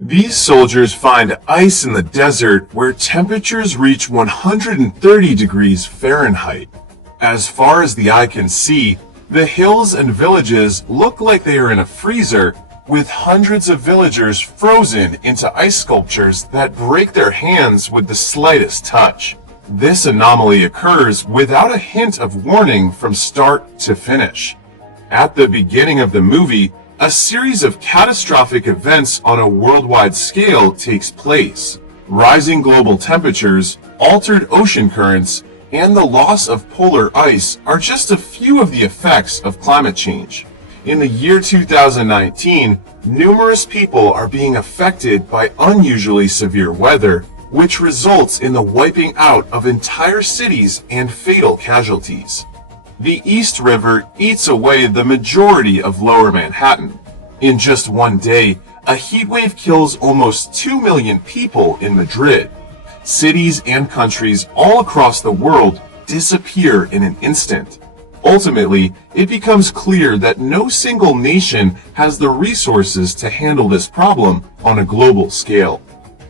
These soldiers find ice in the desert where temperatures reach 130 degrees Fahrenheit. As far as the eye can see, the hills and villages look like they are in a freezer, with hundreds of villagers frozen into ice sculptures that break their hands with the slightest touch. This anomaly occurs without a hint of warning from start to finish. At the beginning of the movie, a series of catastrophic events on a worldwide scale takes place. Rising global temperatures, altered ocean currents, and the loss of polar ice are just a few of the effects of climate change. In the year 2019, numerous people are being affected by unusually severe weather, which results in the wiping out of entire cities and fatal casualties. The East River eats away the majority of Lower Manhattan. In just one day, a heat wave kills almost 2 million people in Madrid. Cities and countries all across the world disappear in an instant. Ultimately, it becomes clear that no single nation has the resources to handle this problem on a global scale.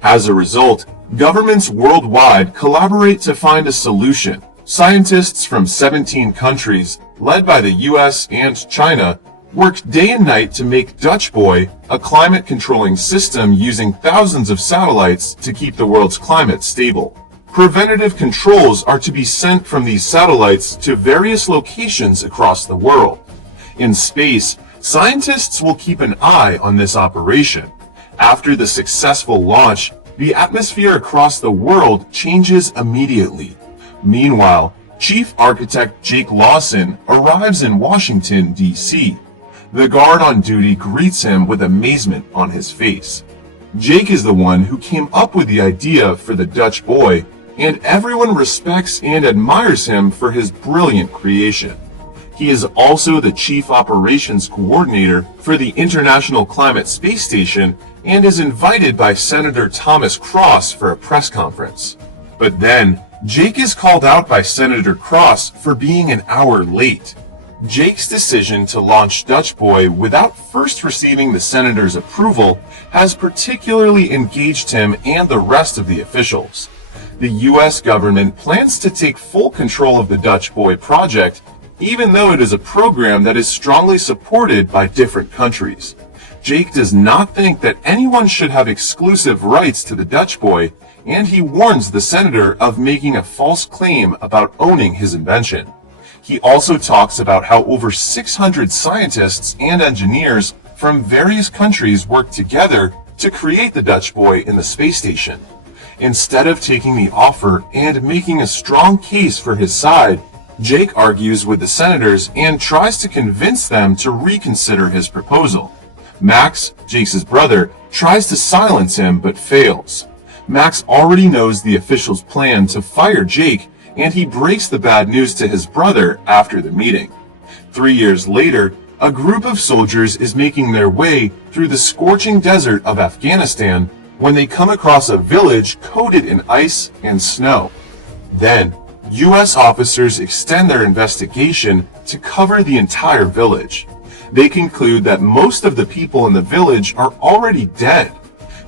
As a result, governments worldwide collaborate to find a solution. Scientists from 17 countries, led by the US and China, worked day and night to make Dutch Boy, a climate-controlling system using thousands of satellites to keep the world's climate stable. Preventative controls are to be sent from these satellites to various locations across the world. In space, scientists will keep an eye on this operation. After the successful launch, the atmosphere across the world changes immediately. Meanwhile, Chief Architect Jake Lawson arrives in Washington, D.C. The guard on duty greets him with amazement on his face. Jake is the one who came up with the idea for the Dutch Boy, and everyone respects and admires him for his brilliant creation. He is also the Chief Operations Coordinator for the International Climate Space Station and is invited by Senator Thomas Cross for a press conference. But then, Jake is called out by Senator Cross for being an hour late. Jake's decision to launch Dutch Boy without first receiving the senator's approval has particularly engaged him and the rest of the officials. The US government plans to take full control of the Dutch Boy project, even though it is a program that is strongly supported by different countries. Jake does not think that anyone should have exclusive rights to the Dutch Boy, and he warns the senator of making a false claim about owning his invention. He also talks about how over 600 scientists and engineers from various countries work together to create the Dutch Boy in the space station. Instead of taking the offer and making a strong case for his side, Jake argues with the senators and tries to convince them to reconsider his proposal. Max, Jake's brother, tries to silence him but fails. Max already knows the officials' plan to fire Jake, and he breaks the bad news to his brother after the meeting. 3 years later, a group of soldiers is making their way through the scorching desert of Afghanistan when they come across a village coated in ice and snow. Then, US officers extend their investigation to cover the entire village. They conclude that most of the people in the village are already dead.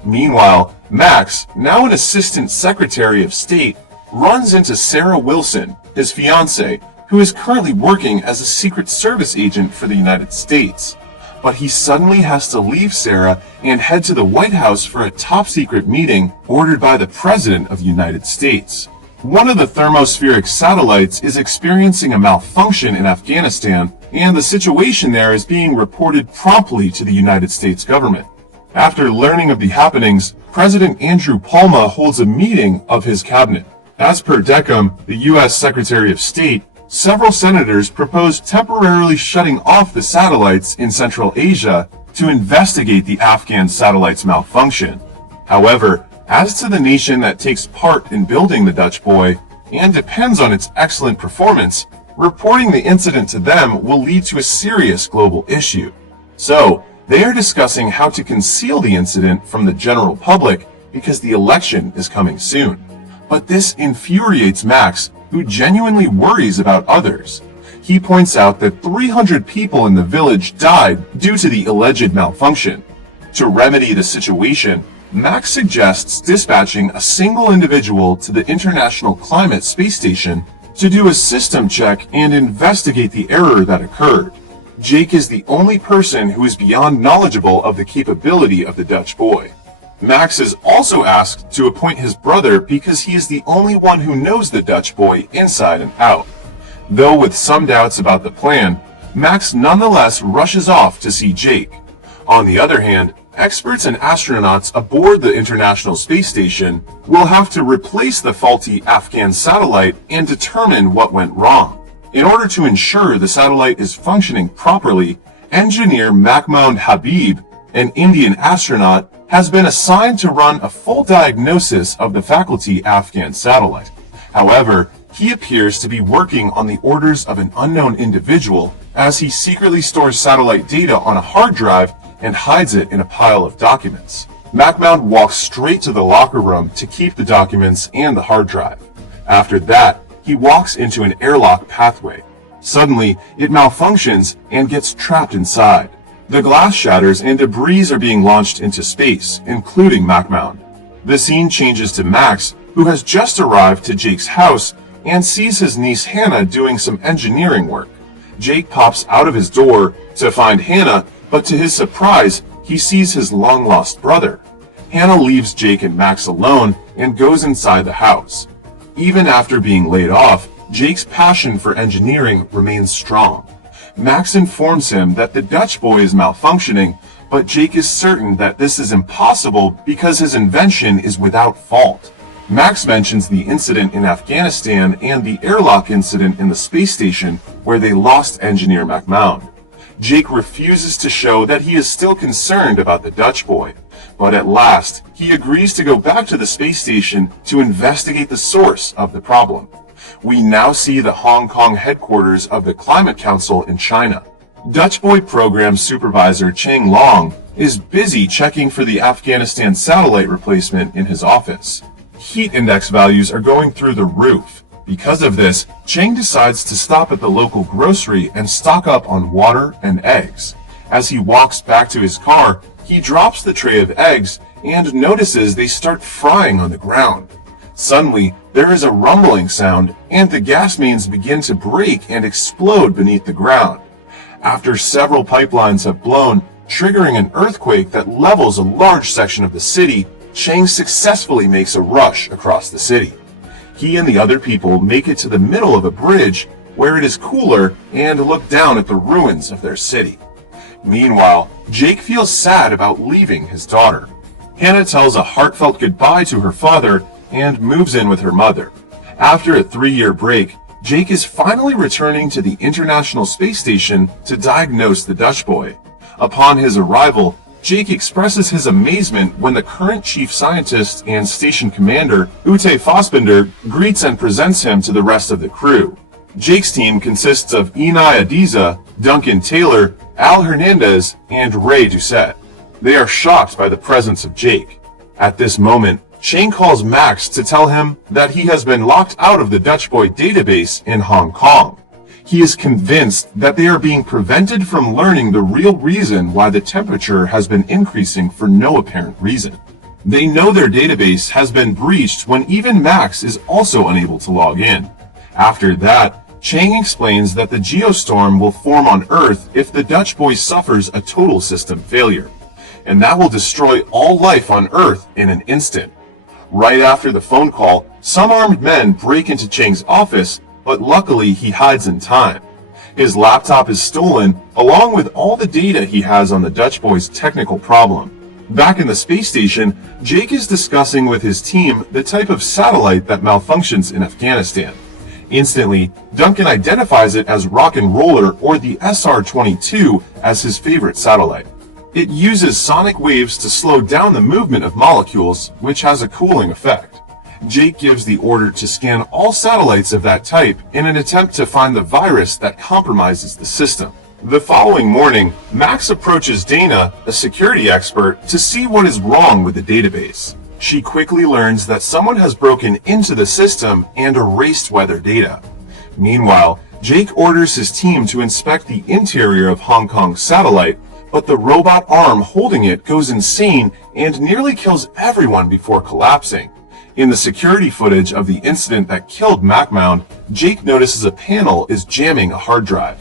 Meanwhile, Max, now an assistant secretary of state, runs into Sarah Wilson, his fiancée, who is currently working as a Secret Service agent for the United States. But he suddenly has to leave Sarah and head to the White House for a top-secret meeting ordered by the President of the United States. One of the thermospheric satellites is experiencing a malfunction in Afghanistan, and the situation there is being reported promptly to the United States government. After learning of the happenings, President Andrew Palma holds a meeting of his cabinet. As per DECOM, the U.S. Secretary of State, several senators proposed temporarily shutting off the satellites in Central Asia to investigate the Afghan satellite's malfunction. However, as to the nation that takes part in building the Dutch Boy and depends on its excellent performance, reporting the incident to them will lead to a serious global issue. So, they are discussing how to conceal the incident from the general public because the election is coming soon. But this infuriates Max, who genuinely worries about others. He points out that 300 people in the village died due to the alleged malfunction. To remedy the situation, Max suggests dispatching a single individual to the International Climate Space Station to do a system check and investigate the error that occurred. Jake is the only person who is beyond knowledgeable of the capability of the Dutch boy. Max is also asked to appoint his brother because he is the only one who knows the Dutch boy inside and out. Though with some doubts about the plan, Max nonetheless rushes off to see Jake. On the other hand, experts and astronauts aboard the International Space Station will have to replace the faulty Afghan satellite and determine what went wrong. In order to ensure the satellite is functioning properly, engineer Mahmoud Habib, an Indian astronaut, has been assigned to run a full diagnosis of the faulty Afghan satellite. However, he appears to be working on the orders of an unknown individual as he secretly stores satellite data on a hard drive and hides it in a pile of documents. Mahmoud walks straight to the locker room to keep the documents and the hard drive. After that, he walks into an airlock pathway. Suddenly, it malfunctions and gets trapped inside. The glass shatters and debris are being launched into space, including Mahmoud. The scene changes to Max, who has just arrived to Jake's house and sees his niece Hannah doing some engineering work. Jake pops out of his door to find Hannah, but to his surprise, he sees his long-lost brother. Hannah leaves Jake and Max alone and goes inside the house. Even after being laid off, Jake's passion for engineering remains strong. Max informs him that the Dutch boy is malfunctioning, but Jake is certain that this is impossible because his invention is without fault. Max mentions the incident in Afghanistan and the airlock incident in the space station where they lost engineer Mahmoud. Jake refuses to show that he is still concerned about the Dutch boy, but at last, he agrees to go back to the space station to investigate the source of the problem. We now see the Hong Kong headquarters of the Climate Council in China. Dutch boy program supervisor Cheng Long is busy checking for the Afghanistan satellite replacement in his office. Heat index values are going through the roof. Because of this, Cheng decides to stop at the local grocery and stock up on water and eggs. As he walks back to his car, he drops the tray of eggs and notices they start frying on the ground. Suddenly, there is a rumbling sound and the gas mains begin to break and explode beneath the ground. After several pipelines have blown, triggering an earthquake that levels a large section of the city, Cheng successfully makes a rush across the city. He and the other people make it to the middle of a bridge where it is cooler and look down at the ruins of their city. Meanwhile, Jake feels sad about leaving his daughter. Hannah tells a heartfelt goodbye to her father and moves in with her mother. After a 3-year break, Jake is finally returning to the International Space Station to diagnose the Dutch boy. Upon his arrival, Jake expresses his amazement when the current chief scientist and station commander, Ute Fassbinder, greets and presents him to the rest of the crew. Jake's team consists of Enai Adiza, Duncan Taylor, Al Hernandez, and Ray Doucette. They are shocked by the presence of Jake. At this moment, Cheng calls Max to tell him that he has been locked out of the Dutch boy database in Hong Kong. He is convinced that they are being prevented from learning the real reason why the temperature has been increasing for no apparent reason. They know their database has been breached when even Max is also unable to log in. After that, Cheng explains that the geostorm will form on Earth if the Dutch boy suffers a total system failure, and that will destroy all life on Earth in an instant. Right after the phone call, some armed men break into Cheng's office, but luckily he hides in time. His laptop is stolen, along with all the data he has on the Dutch boy's technical problem. Back in the space station, Jake is discussing with his team the type of satellite that malfunctions in Afghanistan. Instantly, Duncan identifies it as Rock and Roller, or the SR-22, as his favorite satellite. It uses sonic waves to slow down the movement of molecules, which has a cooling effect. Jake gives the order to scan all satellites of that type in an attempt to find the virus that compromises the system. The following morning, Max approaches Dana, a security expert, to see what is wrong with the database. She quickly learns that someone has broken into the system and erased weather data. Meanwhile, Jake orders his team to inspect the interior of Hong Kong's satellite, but the robot arm holding it goes insane and nearly kills everyone before collapsing. In the security footage of the incident that killed MacMound, Jake notices a panel is jamming a hard drive.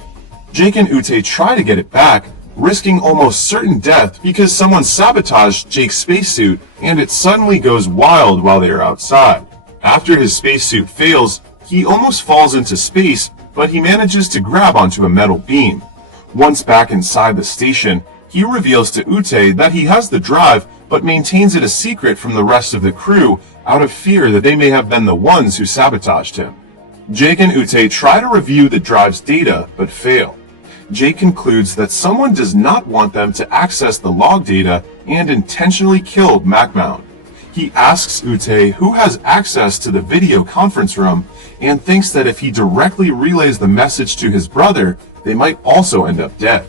Jake and Ute try to get it back, risking almost certain death because someone sabotaged Jake's spacesuit and it suddenly goes wild while they are outside. After his spacesuit fails, he almost falls into space, but he manages to grab onto a metal beam. Once back inside the station, he reveals to Ute that he has the drive, but maintains it a secret from the rest of the crew out of fear that they may have been the ones who sabotaged him. Jake and Ute try to review the drive's data, but fail. Jake concludes that someone does not want them to access the log data and intentionally killed MacMound. He asks Ute who has access to the video conference room and thinks that if he directly relays the message to his brother, they might also end up dead.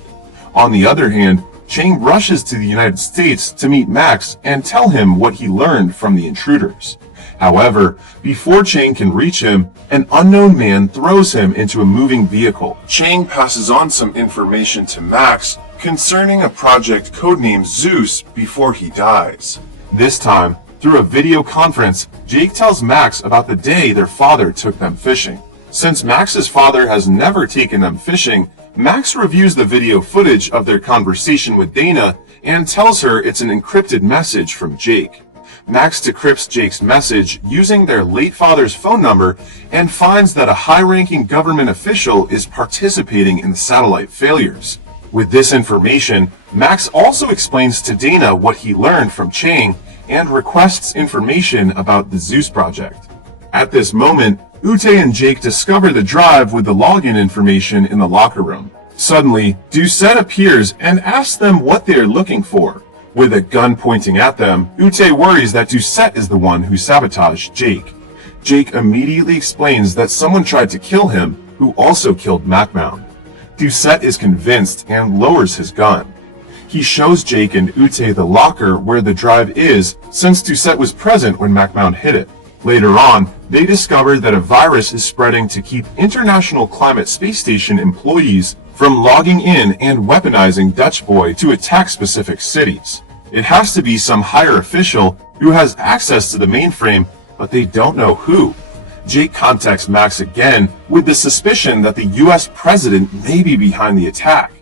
On the other hand, Chang rushes to the United States to meet Max and tell him what he learned from the intruders. However, before Chang can reach him, an unknown man throws him into a moving vehicle. Chang passes on some information to Max concerning a project codenamed Zeus before he dies. This time, through a video conference, Jake tells Max about the day their father took them fishing. Since Max's father has never taken them fishing, Max reviews the video footage of their conversation with Dana and tells her it's an encrypted message from Jake. Max decrypts Jake's message using their late father's phone number and finds that a high-ranking government official is participating in the satellite failures. With this information, Max also explains to Dana what he learned from Chang and requests information about the Zeus project. At this moment, Ute and Jake discover the drive with the login information in the locker room. Suddenly, Doucette appears and asks them what they are looking for. With a gun pointing at them, Ute worries that Doucette is the one who sabotaged Jake. Jake immediately explains that someone tried to kill him, who also killed MacMound. Doucette is convinced and lowers his gun. He shows Jake and Ute the locker where the drive is, since Doucette was present when MacMound hit it. Later on, they discover that a virus is spreading to keep International Climate Space Station employees from logging in and weaponizing Dutch Boy to attack specific cities. It has to be some higher official who has access to the mainframe, but they don't know who. Jake contacts Max again with the suspicion that the US president may be behind the attack.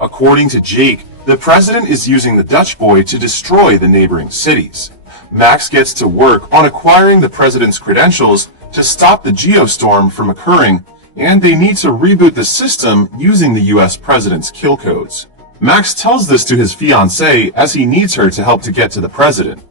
According to Jake, the president is using the Dutch Boy to destroy the neighboring cities. Max gets to work on acquiring the president's credentials to stop the geostorm from occurring, and they need to reboot the system using the US president's kill codes. Max tells this to his fiancée as he needs her to help to get to the president.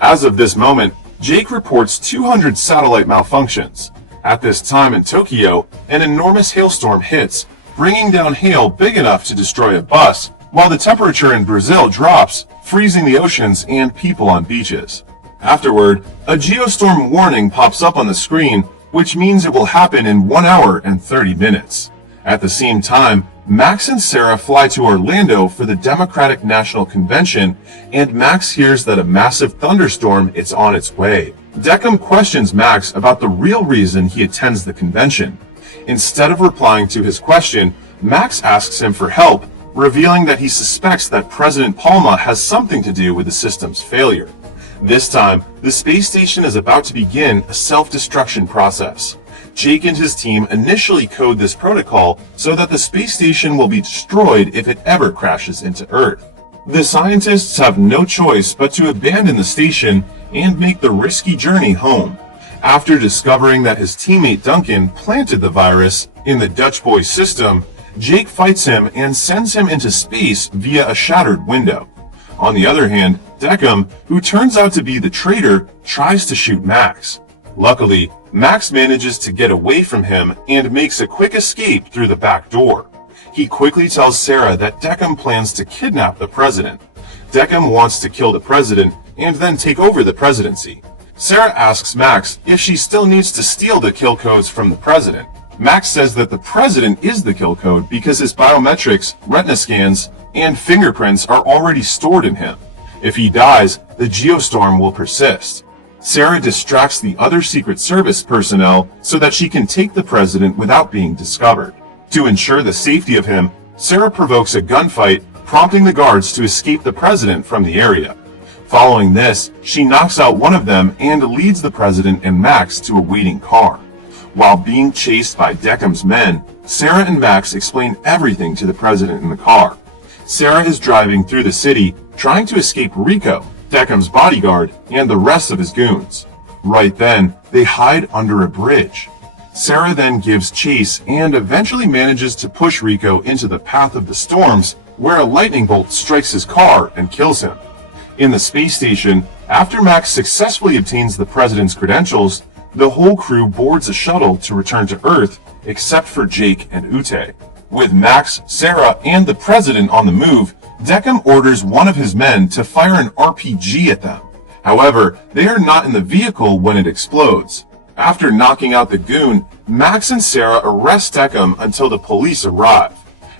As of this moment, Jake reports 200 satellite malfunctions. At this time in Tokyo, an enormous hailstorm hits, bringing down hail big enough to destroy a bus, while the temperature in Brazil drops, freezing the oceans and people on beaches. Afterward, a geostorm warning pops up on the screen, which means it will happen in 1 hour and 30 minutes. At the same time, Max and Sarah fly to Orlando for the Democratic National Convention, and Max hears that a massive thunderstorm is on its way. Deckham questions Max about the real reason he attends the convention. Instead of replying to his question, Max asks him for help, revealing that he suspects that President Palma has something to do with the system's failure. This time, the space station is about to begin a self-destruction process. Jake and his team initially code this protocol so that the space station will be destroyed if it ever crashes into Earth. The scientists have no choice but to abandon the station and make the risky journey home. After discovering that his teammate Duncan planted the virus in the Dutch Boy system, Jake fights him and sends him into space via a shattered window. On the other hand, Deckham, who turns out to be the traitor, tries to shoot Max. Luckily, Max manages to get away from him and makes a quick escape through the back door. He quickly tells Sarah that Deckham plans to kidnap the president. Deckham wants to kill the president and then take over the presidency. Sarah asks Max if she still needs to steal the kill codes from the president. Max says that the president is the kill code because his biometrics, retina scans, and fingerprints are already stored in him. If he dies, the geostorm will persist. Sarah distracts the other Secret Service personnel so that she can take the president without being discovered. To ensure the safety of him, Sarah provokes a gunfight, prompting the guards to escape the president from the area. Following this, she knocks out one of them and leads the president and Max to a waiting car. While being chased by Deckham's men, Sarah and Max explain everything to the president in the car. Sarah is driving through the city, trying to escape Rico, Deckham's bodyguard, and the rest of his goons. Right then, they hide under a bridge. Sarah then gives chase and eventually manages to push Rico into the path of the storms, where a lightning bolt strikes his car and kills him. In the space station, after Max successfully obtains the president's credentials, the whole crew boards a shuttle to return to Earth, except for Jake and Ute. With Max, Sarah, and the president on the move, Deckham orders one of his men to fire an RPG at them. However, they are not in the vehicle when it explodes. After knocking out the goon, Max and Sarah arrest Deckham until the police arrive.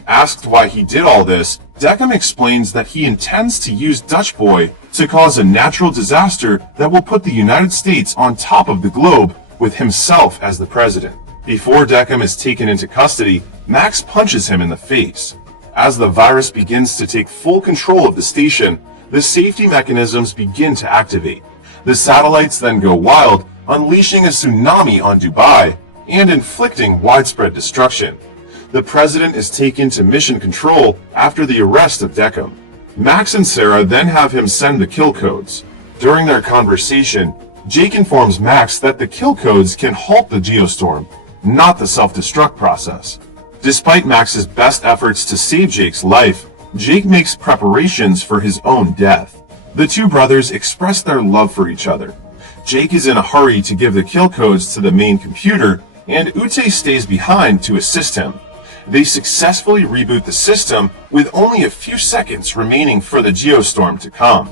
Asked why he did all this, Deckham explains that he intends to use Dutch Boy to cause a natural disaster that will put the United States on top of the globe with himself as the president. Before Deckham is taken into custody, Max punches him in the face. As the virus begins to take full control of the station, the safety mechanisms begin to activate. The satellites then go wild, unleashing a tsunami on Dubai and inflicting widespread destruction. The president is taken to mission control after the arrest of Deckham. Max and Sarah then have him send the kill codes. During their conversation, Jake informs Max that the kill codes can halt the geostorm, not the self-destruct process. Despite Max's best efforts to save Jake's life, Jake makes preparations for his own death. The two brothers express their love for each other. Jake is in a hurry to give the kill codes to the main computer, and Ute stays behind to assist him. They successfully reboot the system with only a few seconds remaining for the geostorm to come.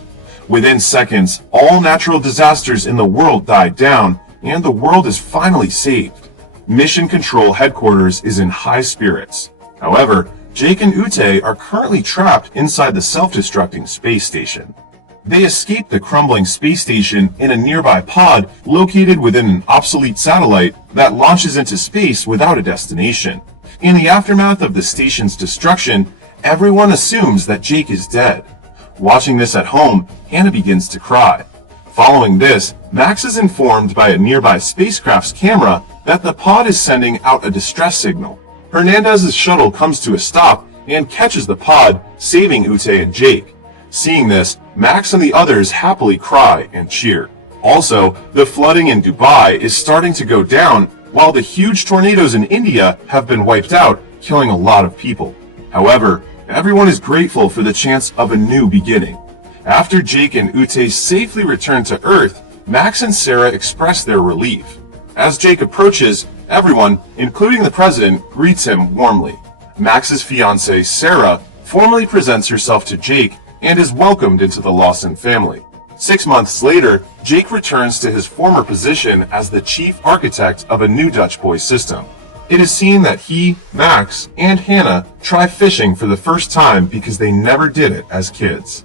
Within seconds, all natural disasters in the world die down, and the world is finally saved. Mission Control Headquarters is in high spirits. However, Jake and Ute are currently trapped inside the self-destructing space station. They escape the crumbling space station in a nearby pod located within an obsolete satellite that launches into space without a destination. In the aftermath of the station's destruction, everyone assumes that Jake is dead. Watching this at home, Hannah begins to cry. Following this, Max is informed by a nearby spacecraft's camera that the pod is sending out a distress signal. Hernandez's shuttle comes to a stop and catches the pod, saving Ute and Jake. Seeing this, Max and the others happily cry and cheer. Also, the flooding in Dubai is starting to go down, while the huge tornadoes in India have been wiped out, killing a lot of people. However, everyone is grateful for the chance of a new beginning. After Jake and Ute safely return to Earth, Max and Sarah express their relief. As Jake approaches, everyone, including the president, greets him warmly. Max's fiancée, Sarah, formally presents herself to Jake and is welcomed into the Lawson family. 6 months later, Jake returns to his former position as the chief architect of a new Dutch Boy system. It is seen that he, Max, and Hannah try fishing for the first time because they never did it as kids.